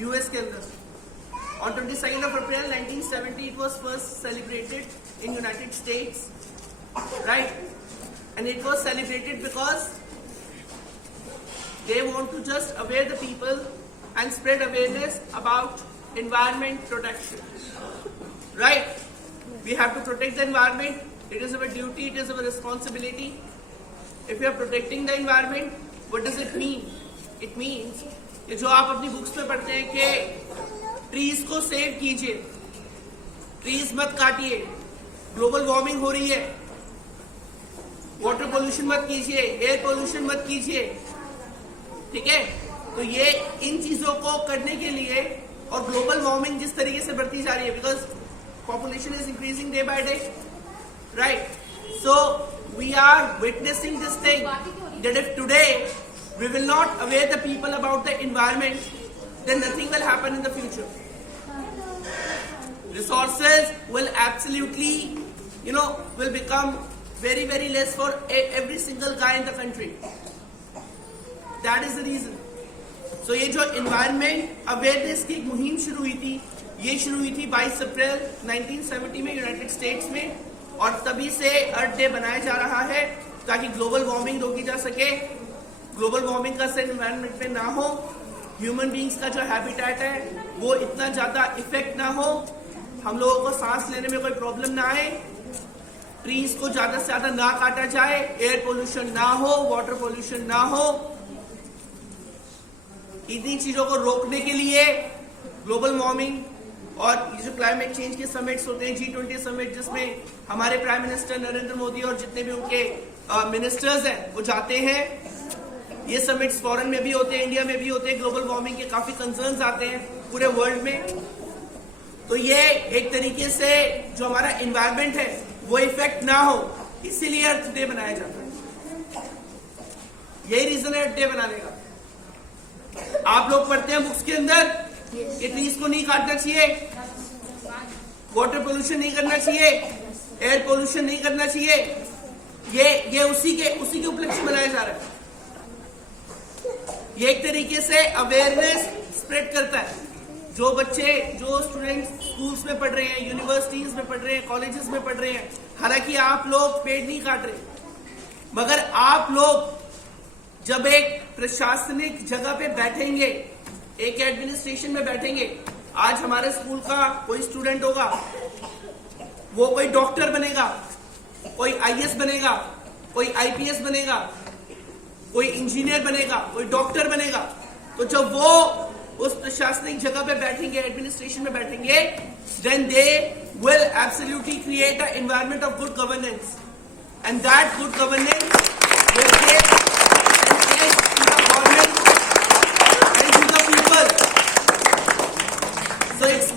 US के अंदर। On 22nd of April 1970 it was first celebrated in United States, right? And it was celebrated because they want to just aware the people and spread awareness about environment protection, right? We have to protect the environment. It is our duty, it is our responsibility. If we are protecting the environment, what does it mean? It means कि जो आप अपनी books में पढ़ते हैं कि trees को save कीजिए, ट्रीज मत काटिए, ग्लोबल वार्मिंग हो रही है, वाटर पोल्यूशन मत कीजिए, एयर पोल्यूशन मत कीजिए, ठीक है? तो ये इन चीजों को करने के लिए, और ग्लोबल वार्मिंग जिस तरीके से बढ़ती जा रही है, because population is increasing day by day, right? So we are witnessing this thing that if today we will not aware the people about the environment, then nothing will happen in the future. Resources will absolutely, will become very, very less for every single guy in the country. That is the reason. So ये जो environment awareness की एक मुहिम शुरू हुई थी, ये शुरू हुई थी 22 अप्रैल 1970 में यूनाइटेड स्टेट्स में, और तभी से अर्थ डे बनाया जा रहा है ताकि ग्लोबल वार्मिंग रोकी जा सके, ग्लोबल वार्मिंग का असर एनवायरनमेंट पे ना हो, ह्यूमन बींग्स का जो हैबिटेट है वो इतना ज्यादा इफेक्ट ना हो, हम लोगों को सांस लेने में कोई प्रॉब्लम ना आए, ट्रीज को ज्यादा से ज्यादा ना काटा जाए, एयर पोल्यूशन ना हो, वाटर पोल्यूशन ना हो। इन्हीं चीजों को रोकने के लिए ग्लोबल वार्मिंग और ये जो क्लाइमेट चेंज के समिट्स होते हैं, G20 समिट, जिसमें हमारे प्राइम मिनिस्टर नरेंद्र मोदी और जितने भी उनके मिनिस्टर्स हैं वो जाते हैं। ये समिट्स फॉरेन में भी होते हैं, इंडिया में भी होते हैं, ग्लोबल वार्मिंग के काफी कंसर्न्स आते हैं पूरे वर्ल्ड में। तो ये एक तरीके से जो हमारा एनवायरमेंट है वो इफेक्ट ना हो, इसीलिए अर्थ डे बनाया जाता है। यही रीजन है अर्थ डे बनाने का। आप लोग पढ़ते हैं बुक्स के अंदर कि ट्रीज को नहीं काटना चाहिए, वाटर पोल्यूशन नहीं करना चाहिए, एयर पोल्यूशन नहीं करना चाहिए, ये उसी के उपलक्ष्य मनाया जा रहा है। ये एक तरीके से अवेयरनेस स्प्रेड करता है। जो बच्चे, जो स्टूडेंट्स स्कूल्स में पढ़ रहे हैं, यूनिवर्सिटीज में पढ़ रहे हैं, कॉलेजेस में पढ़ रहे हैं, हालांकि आप लोग पेड़ नहीं काट रहे, मगर आप लोग जब एक प्रशासनिक जगह पे बैठेंगे, एक एडमिनिस्ट्रेशन में बैठेंगे, आज हमारे स्कूल का कोई स्टूडेंट होगा, वो कोई डॉक्टर बनेगा, कोई आईएएस बनेगा, कोई आईपीएस बनेगा, कोई इंजीनियर बनेगा, कोई डॉक्टर बनेगा, तो जब वो उस प्रशासनिक जगह पे बैठेंगे, एडमिनिस्ट्रेशन में बैठेंगे, then they will absolutely create a environment of good governance, and that good governance will give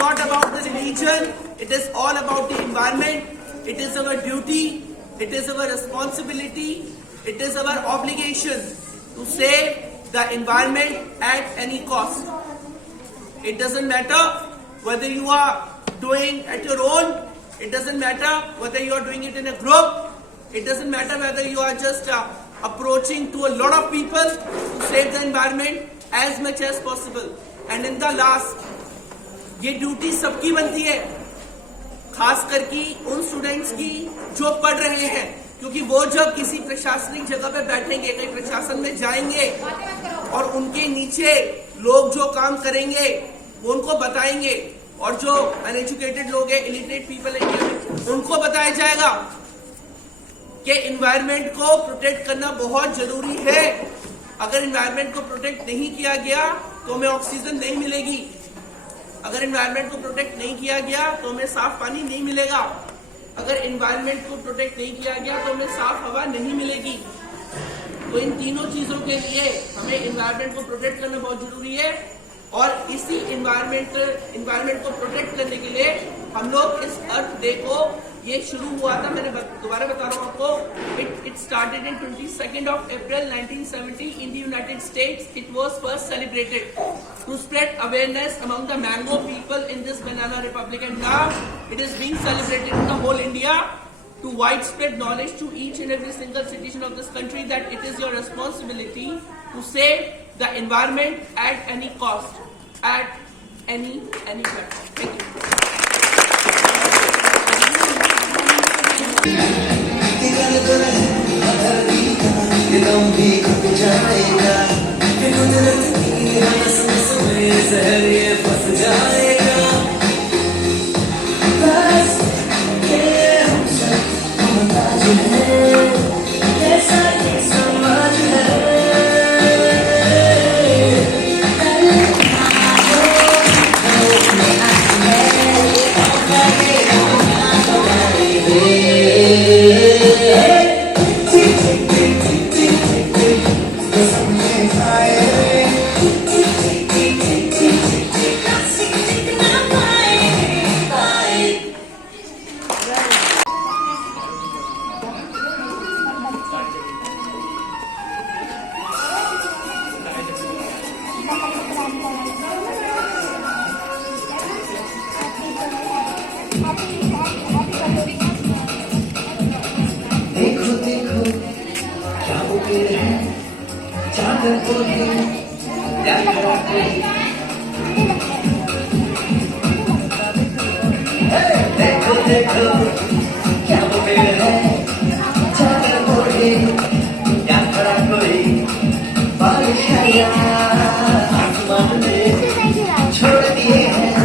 not about the religion, it is all about the environment. It is our duty, it is our responsibility, it is our obligation to save the environment at any cost. It doesn't matter whether you are doing at your own, it doesn't matter whether you are doing it in a group, it doesn't matter whether you are just approaching to a lot of people to save the environment as much as possible. And in the last, ये duty सबकी बनती है, खास करके उन students की जो पढ़ रहे हैं, क्योंकि वो जब किसी प्रशासनिक जगह पे बैठेंगे, कहीं प्रशासन में जाएंगे, और उनके नीचे लोग जो काम करेंगे वो उनको बताएंगे, और जो अनएजुकेटेड लोग हैं, इलिटरेट पीपल हैं, उनको बताया जाएगा कि एनवायरनमेंट को प्रोटेक्ट करना बहुत जरूरी है। अगर एनवायरनमेंट को प्रोटेक्ट नहीं किया गया तो हमें ऑक्सीजन नहीं मिलेगी, अगर एनवायरनमेंट को प्रोटेक्ट नहीं किया गया तो हमें साफ पानी नहीं मिलेगा, अगर एनवायरनमेंट को प्रोटेक्ट नहीं किया गया तो हमें साफ हवा नहीं मिलेगी। तो इन तीनों चीजों के लिए हमें एनवायरनमेंट को प्रोटेक्ट करना बहुत जरूरी है, और इसी एनवायरनमेंट को प्रोटेक्ट करने के लिए हम लोग इस अर्थ डे को, ये शुरू हुआ था, मैंने दोबारा बता रहा हूँ आपको, it started in 22nd of April 1970 in the United States. It was first celebrated to spread awareness among the Mango people in this banana republic, and now it is being celebrated in the whole India to widespread knowledge to each and every single citizen of this country that it is your responsibility to save the environment at any cost, at any platform. Thank you. देखो देखो क्या वो पेड़ है चादर ओढ़े या खड़ा कोई देखो देखो क्या वो पेड़ है चादर ओढ़े या खड़ा कोई बारिश आया आसमान में छोड़ दिए हैं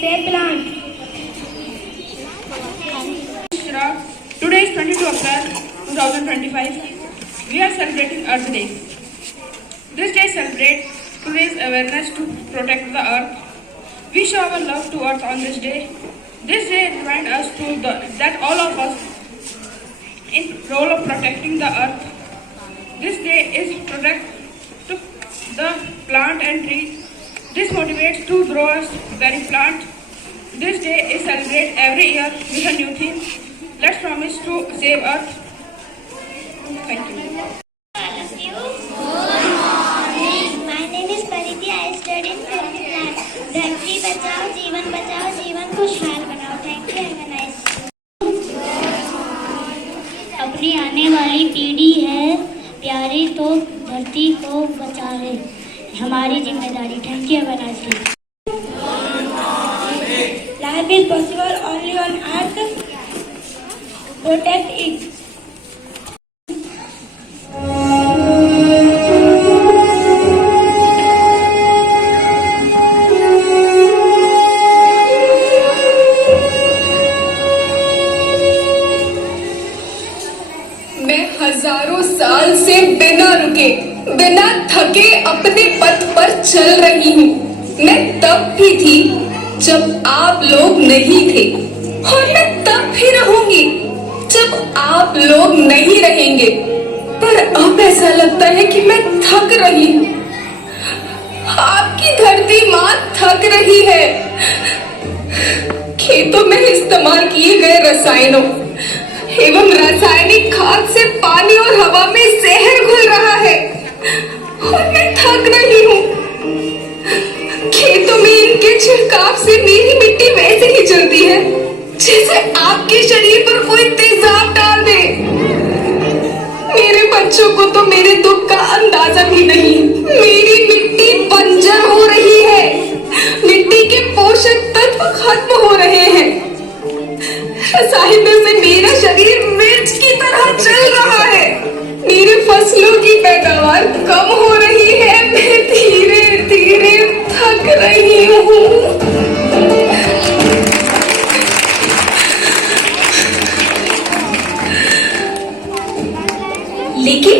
Save plant. Today is 22 April 2025. We are celebrating Earth Day. This day celebrates to raise awareness to protect the earth. We show our love to earth on this day. This day reminds us that all of us in role of protecting the earth. This day is protect to the plant and trees. This motivates to grow a very plant. This day is celebrated every year with a new theme. Let's promise to save Earth. Thank you. Good morning. My name is Pariti. I study in 5th class. धरती बचाओ, जीवन खुशहाल बनाओ. Thank you. Have a nice day. अपनी आने वाली पीढ़ी है प्यारी तो धरती को बचाए हमारी जिम्मेदारी. Thank you. Have a nice day. Life is possible only on earth. Protect it. मैं हजारों साल से बिना रुके बिना थके अपने पथ पर चल रही हूँ. मैं तब भी थी जब आप लोग नहीं थे और मैं तब भी रहूंगी जब आप लोग नहीं रहेंगे. पर अब ऐसा लगता है कि मैं थक रही हूँ. आपकी धरती माँ थक रही है. खेतों में इस्तेमाल किए गए रसायनों एवं रासायनिक खाद से पानी और हवा में जहर घुल रहा है और मैं थक रही हूँ. छिड़काव से मेरी मिट्टी वैसे ही जलती है जैसे आपके शरीर पर कोई तेजाब डाल दे। मेरे बच्चों को तो मेरे दुख का अंदाजा भी नहीं। मेरी मिट्टी बंजर हो रही है, मिट्टी के पोषक तत्व खत्म हो रहे हैं, रसायनों से मेरा शरीर मिर्च की तरह जल रहा है, मेरे फसलों की पैदावार कम हो रही है, मैं धीरे धीरे थक रही हूँ। लेकिन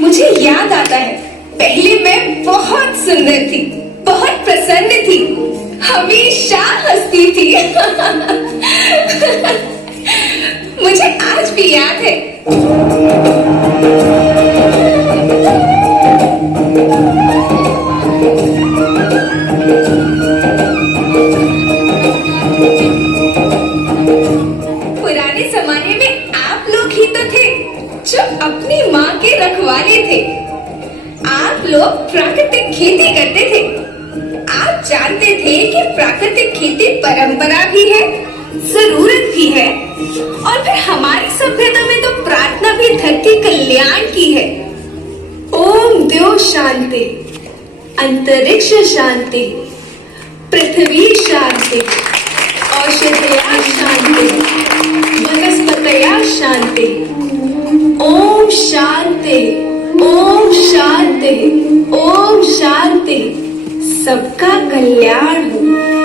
मुझे याद आता है, पहले मैं बहुत सुंदर थी, बहुत प्रसन्न थी, हमेशा हंसती थी। मुझे आज भी याद है। पुराने जमाने में आप लोग ही तो थे जो अपनी माँ के रखवाले थे। आप लोग प्राकृतिक खेती करते थे। आप जानते थे कि प्राकृतिक खेती परंपरा भी है, जरूरत भी है, और फिर हमारी सभ्यता में तो प्रार्थना भी धरती कल्याण की है। ओम द्यो शांति, अंतरिक्ष शांति, पृथ्वी शांति, औषधया शांति, वनस्पतया शांति। ओम शांति, ओम शांति, ओम शांति। सबका कल्याण हो।